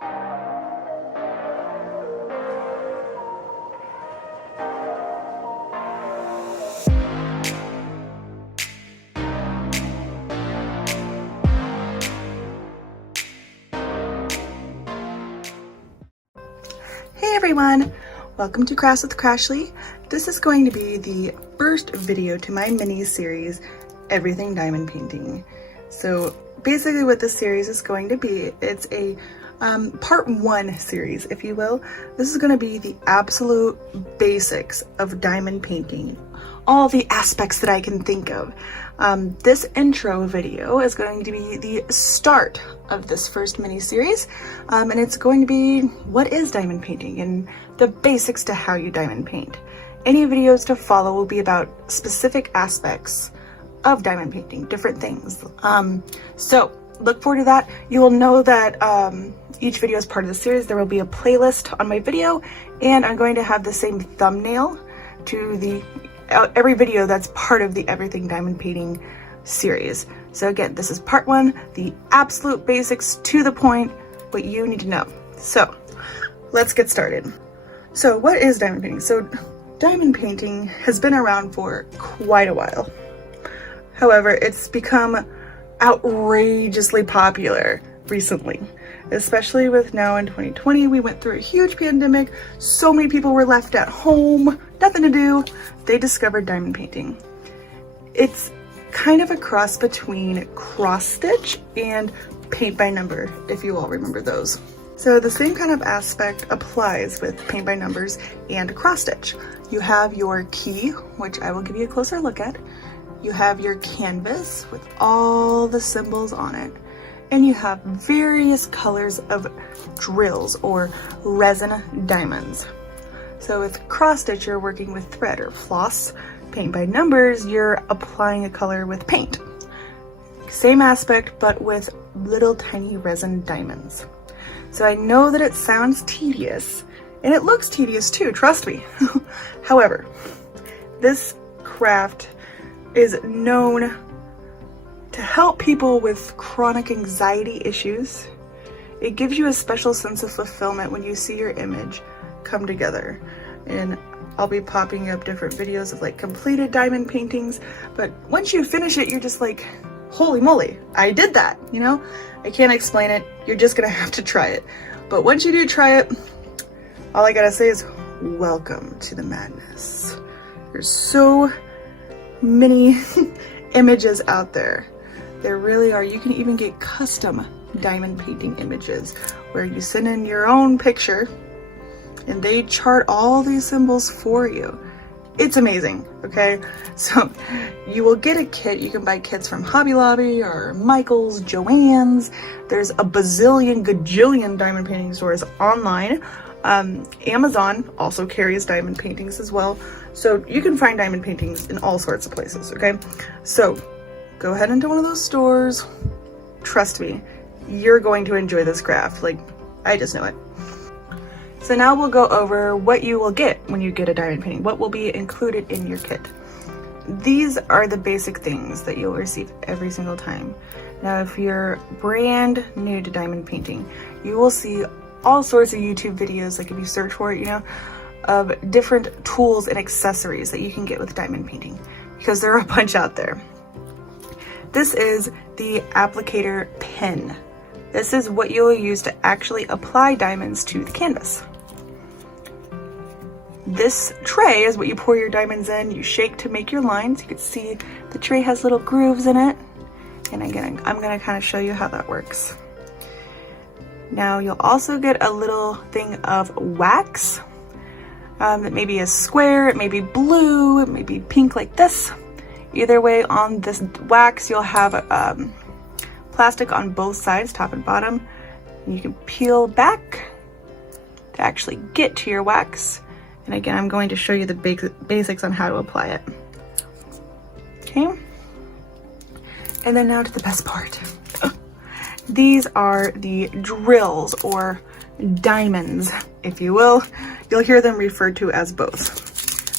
Hey everyone, welcome to Crafts with Crashley. This is going to be the first video to my mini series, Everything Diamond Painting. So basically what this series is going to be, it's a part one series, if you will. This is going to be the absolute basics of diamond painting, all the aspects that I can think of. This intro video is going to be the start of this first mini series, and it's going to be what is diamond painting and the basics to how you diamond paint. Any videos to follow will be about specific aspects of diamond painting, different things. So look forward to that. You will know that each video is part of the series. There will be a playlist on my video, and I'm going to have the same thumbnail to the every video that's part of the Everything Diamond Painting series. So again, this is part one, the absolute basics, to the point, what you need to know. So let's get started. So what is diamond painting? So diamond painting has been around for quite a while. However, it's become outrageously popular recently, especially with now in 2020. We went through a huge pandemic. So many people were left at home, nothing to do. They discovered diamond painting. It's kind of a cross between cross stitch and paint by number, if you all remember those. So the same kind of aspect applies with paint by numbers and cross stitch. You have your key, which I will give you a closer look at. You have your canvas with all the symbols on it. And you have various colors of drills or resin diamonds. So with cross stitch, you're working with thread or floss. Paint by numbers, you're applying a color with paint. Same aspect, but with little tiny resin diamonds. So I know that it sounds tedious, and it looks tedious too, trust me. However, this craft is known to help people with chronic anxiety issues. It gives you a special sense of fulfillment when you see your image come together. And I'll be popping up different videos of like completed diamond paintings, but once you finish it, you're just like, holy moly, I did that, you know? I can't explain it. You're just gonna have to try it. But once you do try it, all I gotta say is welcome to the madness. There's so many images out there. There really are. You can even get custom diamond painting images where you send in your own picture and they chart all these symbols for you. It's amazing, okay? So you will get a kit. You can buy kits from Hobby Lobby or Michael's, Joann's. There's a gajillion diamond painting stores online. Amazon also carries diamond paintings as well. So you can find diamond paintings in all sorts of places, okay? So go ahead into one of those stores. Trust me, you're going to enjoy this craft. Like, I just know it. So now we'll go over what you will get when you get a diamond painting, what will be included in your kit. These are the basic things that you'll receive every single time. Now, if you're brand new to diamond painting, you will see all sorts of YouTube videos, like if you search for it, you know, of different tools and accessories that you can get with diamond painting, because there are a bunch out there. This is the applicator pen. This is what you'll use to actually apply diamonds to the canvas. This tray is what you pour your diamonds in. You shake to make your lines. You can see the tray has little grooves in it. And again, I'm gonna kind of show you how that works. Now you'll also get a little thing of wax. That may be a square, it may be blue, it may be pink like this. Either way, on this wax, you'll have plastic on both sides, top and bottom. And you can peel back to actually get to your wax. And again, I'm going to show you the basics on how to apply it. Okay. And then now to the best part. These are the drills, or diamonds, if you will. You'll hear them referred to as both.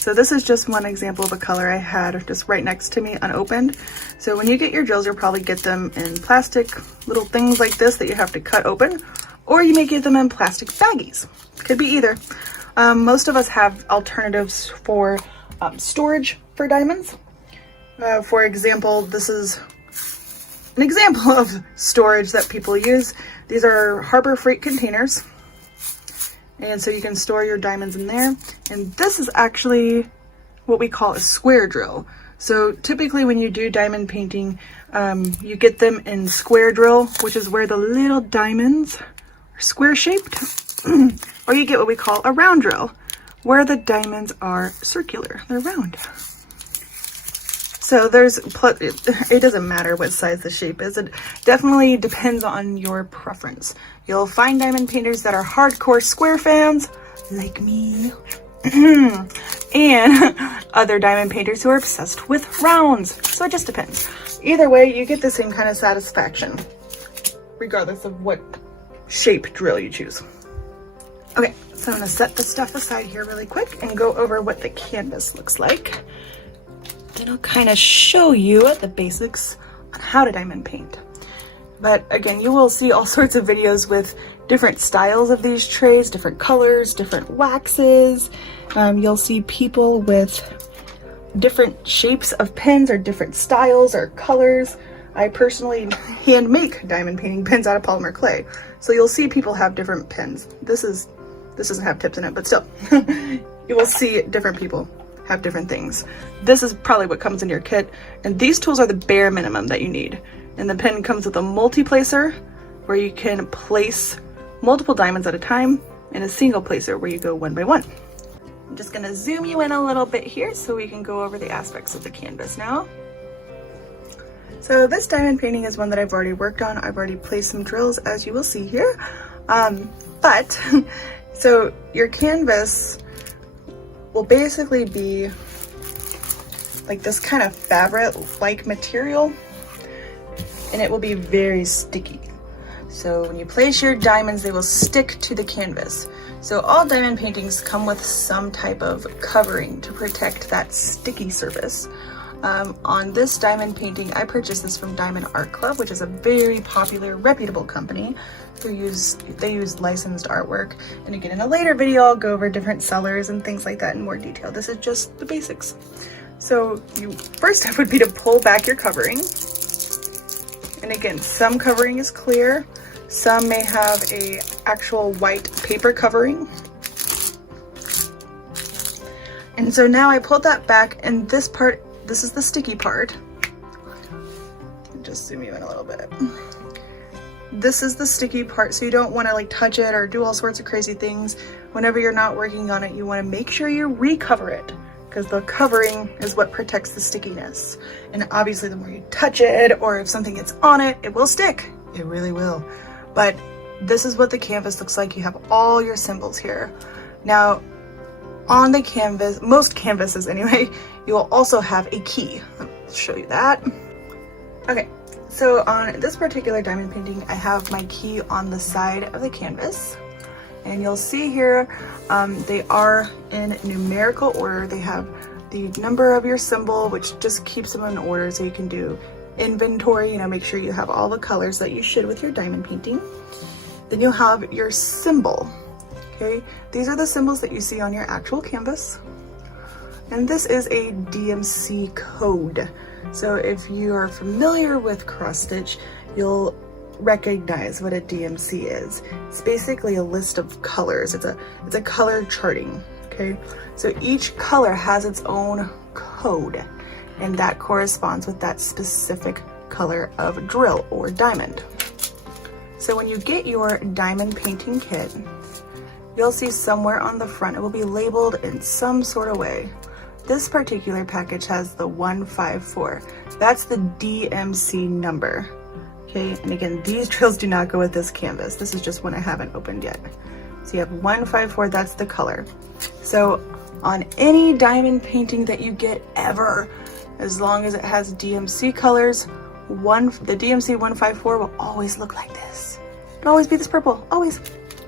So this is just one example of a color I had just right next to me unopened. So when you get your drills, you'll probably get them in plastic little things like this that you have to cut open, or you may get them in plastic baggies. Could be either. Most of us have alternatives for storage for diamonds. For example, this is an example of storage that people use. These are Harbor Freight containers. And so you can store your diamonds in there. And this is actually what we call a square drill. So typically when you do diamond painting, you get them in square drill, which is where the little diamonds are square shaped. Or you get what we call a round drill, where the diamonds are circular, they're round. So it doesn't matter what size the shape is. It definitely depends on your preference. You'll find diamond painters that are hardcore square fans, like me, and other diamond painters who are obsessed with rounds. So it just depends. Either way, you get the same kind of satisfaction, regardless of what shape drill you choose. Okay, so I'm gonna set the stuff aside here really quick and go over what the canvas looks like. Then I'll kind of show you the basics on how to diamond paint. But again, you will see all sorts of videos with different styles of these trays, different colors, different waxes. You'll see people with different shapes of pens or different styles or colors. I personally hand make diamond painting pens out of polymer clay. So you'll see people have different pens. This doesn't have tips in it, but still, you will see different people have different things. This is probably what comes in your kit, and these tools are the bare minimum that you need. And the pen comes with a multi-placer where you can place multiple diamonds at a time, and a single placer where you go one by one. I'm just gonna zoom you in a little bit here so we can go over the aspects of the canvas now. So this diamond painting is one that I've already worked on. I've already placed some drills, as you will see here. So your canvas will basically be like this kind of fabric-like material, and it will be very sticky. So when you place your diamonds, they will stick to the canvas. So all diamond paintings come with some type of covering to protect that sticky surface. On this diamond painting, I purchased this from Diamond Art Club, which is a very popular, reputable company. They use licensed artwork. And again, in a later video, I'll go over different sellers and things like that in more detail. This is just the basics. So first step would be to pull back your covering. And again, some covering is clear. Some may have a actual white paper covering. And so now I pulled that back, and this part, this is the sticky part. Just zoom you in a little bit. This is the sticky part, so you don't want to like touch it or do all sorts of crazy things. Whenever you're not working on it, you want to make sure you recover it, because the covering is what protects the stickiness. And obviously the more you touch it, or if something gets on it, it will stick. It really will. But this is what the canvas looks like. You have all your symbols here. Now, on the canvas, most canvases anyway, you will also have a key. Let's show you that. Okay, so on this particular diamond painting, I have my key on the side of the canvas. And you'll see here, they are in numerical order. They have the number of your symbol, which just keeps them in order so you can do inventory, make sure you have all the colors that you should with your diamond painting. Then you'll have your symbol. Okay, these are the symbols that you see on your actual canvas. And this is a DMC code. So if you are familiar with cross stitch, you'll recognize what a DMC is. It's basically a list of colors. It's a color charting. Okay, so each color has its own code, and that corresponds with that specific color of drill or diamond. So when you get your diamond painting kit, you'll see somewhere on the front, it will be labeled in some sort of way. This particular package has the 154. That's the DMC number. Okay, and again, these drills do not go with this canvas. This is just one I haven't opened yet. So you have 154, that's the color. So on any diamond painting that you get ever, as long as it has DMC colors, the DMC 154 will always look like this. It'll always be this purple, always.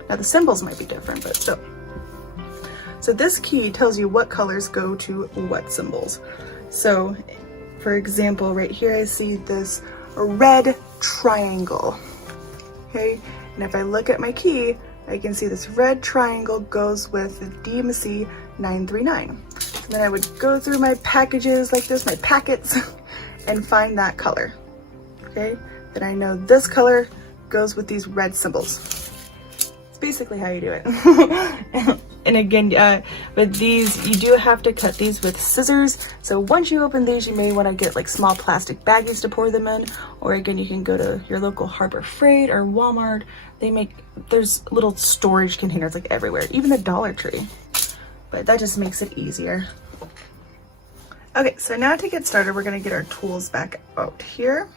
Now the symbols might be different, but still. So this key tells you what colors go to what symbols. So for example, right here I see this red triangle. Okay, And if I look at my key, I can see this red triangle goes with the DMC 939. So then I would go through my packages like this, my packets, and find that color. Okay, then I know this color goes with these red symbols. It's basically how you do it. And again, with these, you do have to cut these with scissors. So once you open these, you may want to get like small plastic baggies to pour them in. Or again, you can go to your local Harbor Freight or Walmart. There's little storage containers like everywhere, even the Dollar Tree. But that just makes it easier. Okay, so now to get started, we're gonna get our tools back out here.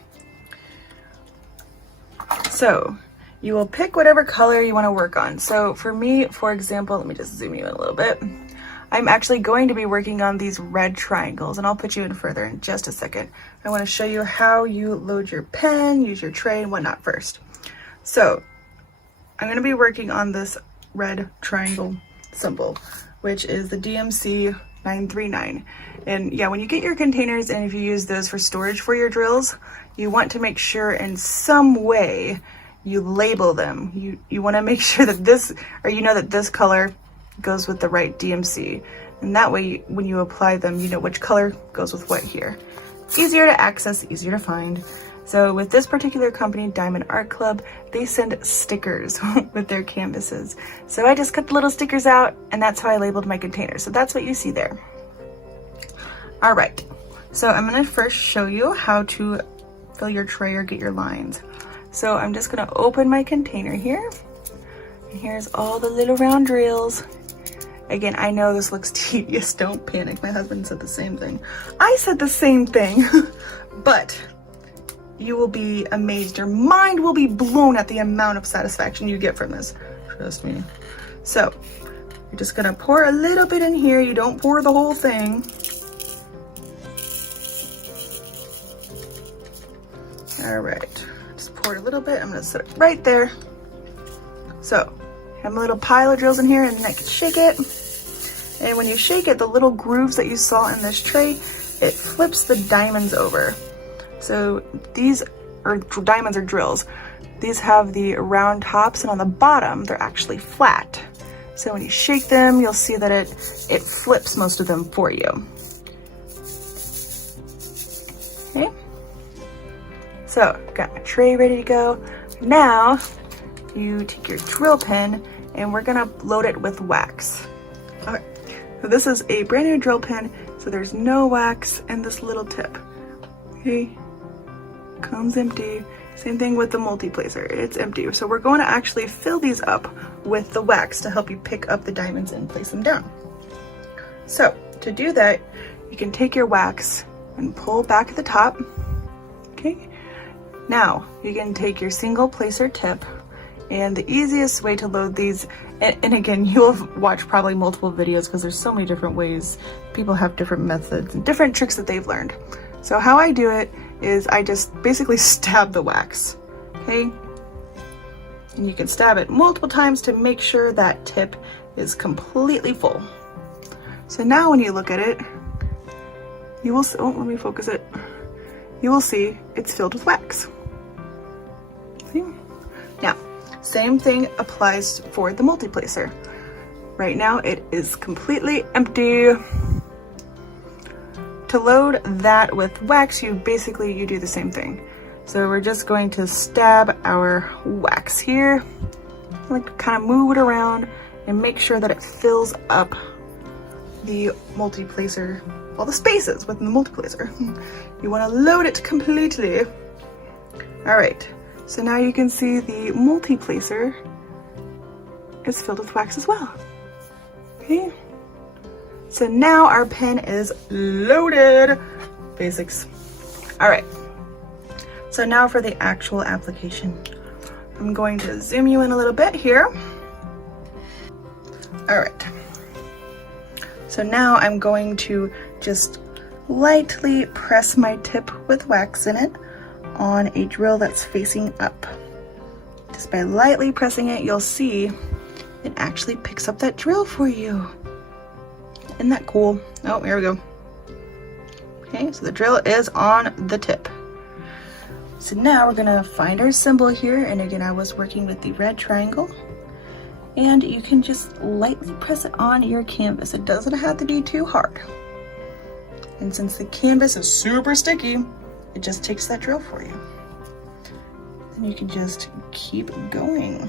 So you will pick whatever color you want to work on. So for me, for example, let me just zoom you in a little bit. I'm actually going to be working on these red triangles, and I'll put you in further in just a second. I want to show you how you load your pen, use your tray, and whatnot first. So I'm going to be working on this red triangle symbol, which is the DMC 939. And yeah, when you get your containers and if you use those for storage for your drills, you want to make sure in some way you label them. You want to make sure that this, or you know that this color goes with the right DMC. And that way, when you apply them, you know which color goes with what here. Easier to access, easier to find. So with this particular company, Diamond Art Club, they send stickers with their canvases. So I just cut the little stickers out, and that's how I labeled my container. So that's what you see there. All right, so I'm gonna first show you how to fill your tray or get your lines. So I'm just gonna open my container here. And here's all the little round drills. Again, I know this looks tedious, don't panic. My husband said the same thing. I said the same thing, but you will be amazed. Your mind will be blown at the amount of satisfaction you get from this, trust me. So you're just gonna pour a little bit in here. You don't pour the whole thing. All right, just pour it a little bit. I'm gonna set it right there. So I have a little pile of drills in here, and then I can shake it. And when you shake it, the little grooves that you saw in this tray, it flips the diamonds over. So these are diamonds or drills. These have the round tops, and on the bottom, they're actually flat. So when you shake them, you'll see that it flips most of them for you. Okay. So, got my tray ready to go. Now, you take your drill pen and we're gonna load it with wax. Okay, so this is a brand new drill pen, so there's no wax in this little tip. Okay, comes empty. Same thing with the multi-placer, it's empty. So we're going to actually fill these up with the wax to help you pick up the diamonds and place them down. So, to do that, you can take your wax and pull back at the top. Okay. Now, you can take your single placer tip, and the easiest way to load these, and again, you'll watch probably multiple videos because there's so many different ways. People have different methods and different tricks that they've learned. So how I do it is I just basically stab the wax, okay? And you can stab it multiple times to make sure that tip is completely full. So now when you look at it, you will see, oh, let me focus it. You will see it's filled with wax. See? Now, same thing applies for the multi-placer. Right now it is completely empty. To load that with wax, you do the same thing. So we're just going to stab our wax here, like kind of move it around and make sure that it fills up the multi-placer, all the spaces within the multi-placer. You want to load it completely. All right, so now you can see the multi-placer is filled with wax as well. Okay, so now our pen is loaded. Basics. All right, so now for the actual application. I'm going to zoom you in a little bit here. All right, so now I'm going to just lightly press my tip with wax in it on a drill that's facing up. Just by lightly pressing it, you'll see it actually picks up that drill for you. Isn't that cool? Oh, here we go. Okay, so the drill is on the tip. So now we're gonna find our symbol here, and again I was working with the red triangle, and you can just lightly press it on your canvas. It doesn't have to be too hard. And since the canvas is super sticky, it just takes that drill for you. And you can just keep going.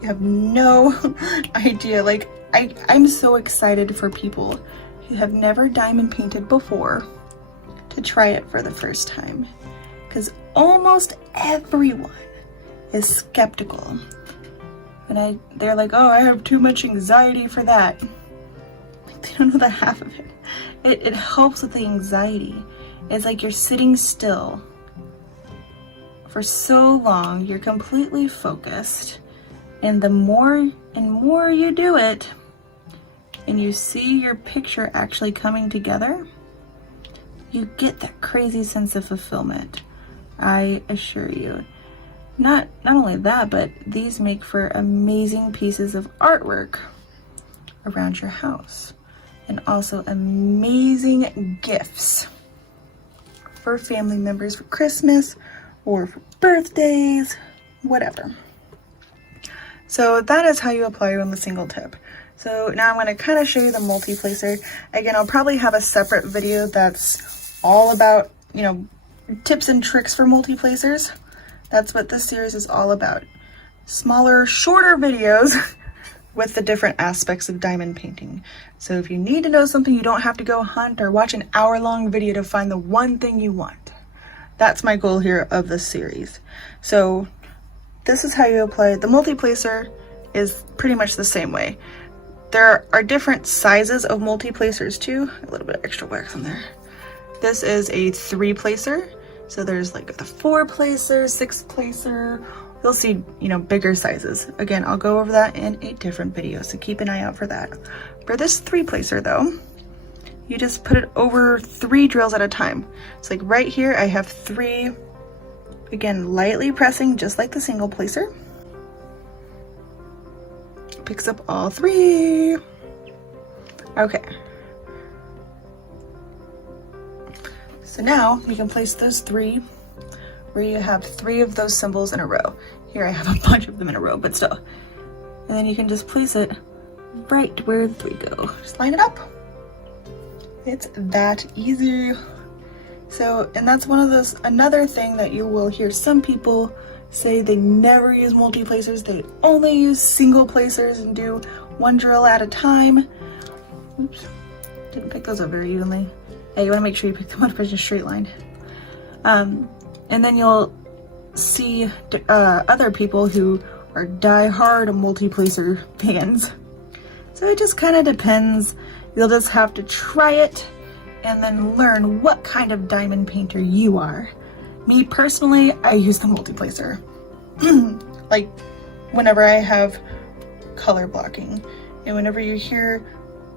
You have no idea, like I'm so excited for people who have never diamond painted before to try it for the first time, because almost everyone is skeptical. And they're like, oh, I have too much anxiety for that. Like, they don't know the half of it. It helps with the anxiety. It's like you're sitting still for so long, you're completely focused, and the more and more you do it, and you see your picture actually coming together, you get that crazy sense of fulfillment. I assure you. Not only that, but these make for amazing pieces of artwork around your house, and also amazing gifts for family members for Christmas or for birthdays, whatever. So that is how you apply it on the single tip. So now I'm going to kind of show you the multi-placer. Again, I'll probably have a separate video that's all about, you know, tips and tricks for multi-placers. That's what this series is all about. Smaller, shorter videos with the different aspects of diamond painting. So if you need to know something, you don't have to go hunt or watch an hour-long video to find the one thing you want. That's my goal here of this series. So this is how you apply it. The multi-placer is pretty much the same way. There are different sizes of multi-placers too. A little bit of extra wax on there. This is a 3-placer. So there's like the 4-placer, 6-placer. You'll see, you know, bigger sizes. Again, I'll go over that in a different video, so keep an eye out for that. For this 3-placer though, you just put it over 3 drills at a time. It's like right here, I have 3, again, lightly pressing just like the single placer. Picks up all 3. Okay. So now you can place those 3 where you have 3 of those symbols in a row. Here I have a bunch of them in a row, but still. And then you can just place it right where the 3 go. Just line it up. It's that easy. So, and that's one of those, another thing that you will hear some people say they never use multi-placers, they only use single placers and do 1 drill at a time. Oops, didn't pick those up very evenly. Yeah, you want to make sure you pick them up in a straight line. And then you'll see other people who are die-hard multi-placer fans. So it just kind of depends. You'll just have to try it and then learn what kind of diamond painter you are. Me personally, I use the multi-placer. Like whenever I have color blocking. And whenever you hear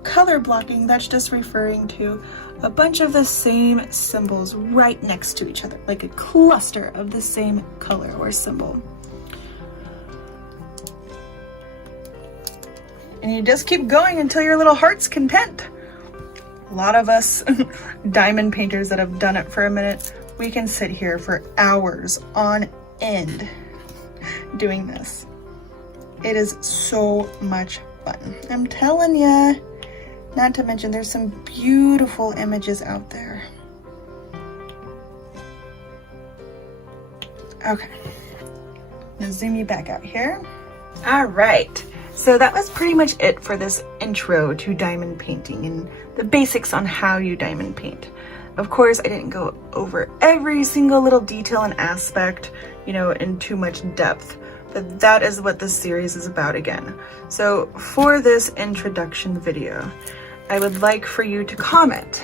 color blocking, that's just referring to a bunch of the same symbols right next to each other, like a cluster of the same color or symbol. And you just keep going until your little heart's content. A lot of us diamond painters that have done it for a minute, we can sit here for hours on end doing this. It is so much fun. I'm telling ya. Not to mention there's some beautiful images out there. Okay, now zoom you back out here. All right, so that was pretty much it for this intro to diamond painting and the basics on how you diamond paint. Of course, I didn't go over every single little detail and aspect, you know, in too much depth, but that is what this series is about again. So for this introduction video, I would like for you to comment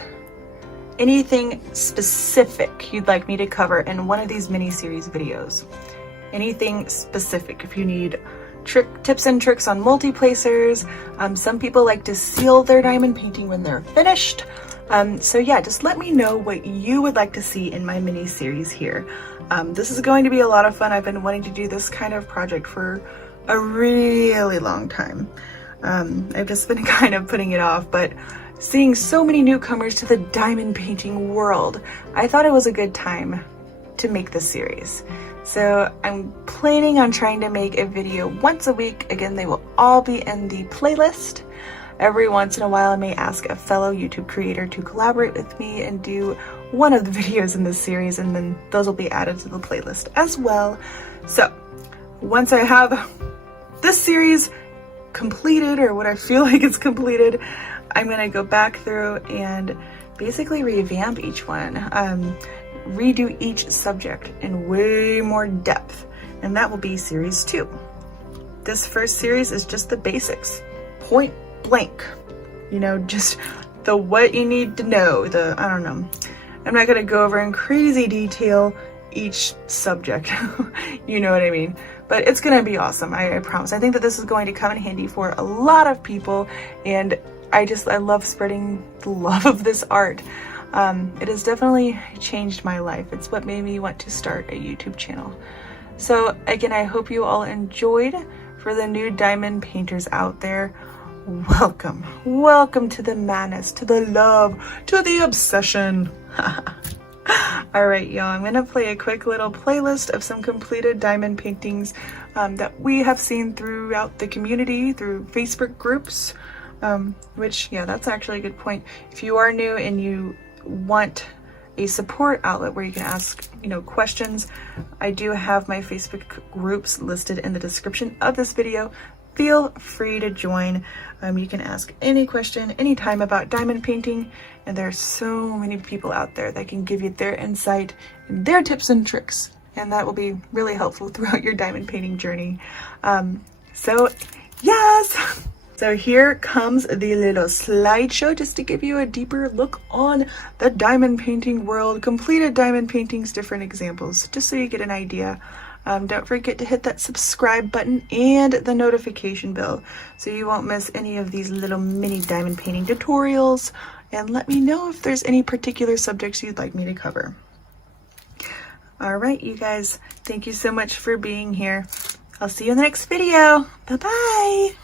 anything specific you'd like me to cover in one of these mini-series videos. Anything specific. If you need tips and tricks on multi-placers, some people like to seal their diamond painting when they're finished. So yeah, just let me know what you would like to see in my mini-series here. This is going to be a lot of fun. I've been wanting to do this kind of project for a really long time. I've just been kind of putting it off, but seeing so many newcomers to the diamond painting world, I thought it was a good time to make this series. So I'm planning on trying to make a video once a week. Again, they will all be in the playlist. Every once in a while, I may ask a fellow YouTube creator to collaborate with me and do one of the videos in this series, and then those will be added to the playlist as well. So once I have this series completed, or what I feel like it's completed, I'm gonna go back through and basically revamp each one, redo each subject in way more depth, and that will be series 2. This first series is just the basics, point blank, you know, just the what you need to know, I don't know. I'm not gonna go over in crazy detail each subject, you know what I mean? But it's gonna be awesome, I promise. I think that this is going to come in handy for a lot of people, and I love spreading the love of this art. It has definitely changed my life. It's what made me want to start a YouTube channel. So again, I hope you all enjoyed. For the new diamond painters out there, welcome. Welcome to the madness, to the love, to the obsession. All right, y'all, I'm gonna play a quick little playlist of some completed diamond paintings that we have seen throughout the community, through Facebook groups, which, yeah, that's actually a good point. If you are new and you want a support outlet where you can ask, you know, questions, I do have my Facebook groups listed in the description of this video. Feel free to join. You can ask any question anytime about diamond painting, and there are so many people out there that can give you their insight and their tips and tricks, and that will be really helpful throughout your diamond painting journey. So yes! So here comes the little slideshow just to give you a deeper look on the diamond painting world, completed diamond paintings, different examples, just so you get an idea. Don't forget to hit that subscribe button and the notification bell so you won't miss any of these little mini diamond painting tutorials, and let me know if there's any particular subjects you'd like me to cover. All right, you guys, thank you so much for being here. I'll see you in the next video. Bye-bye.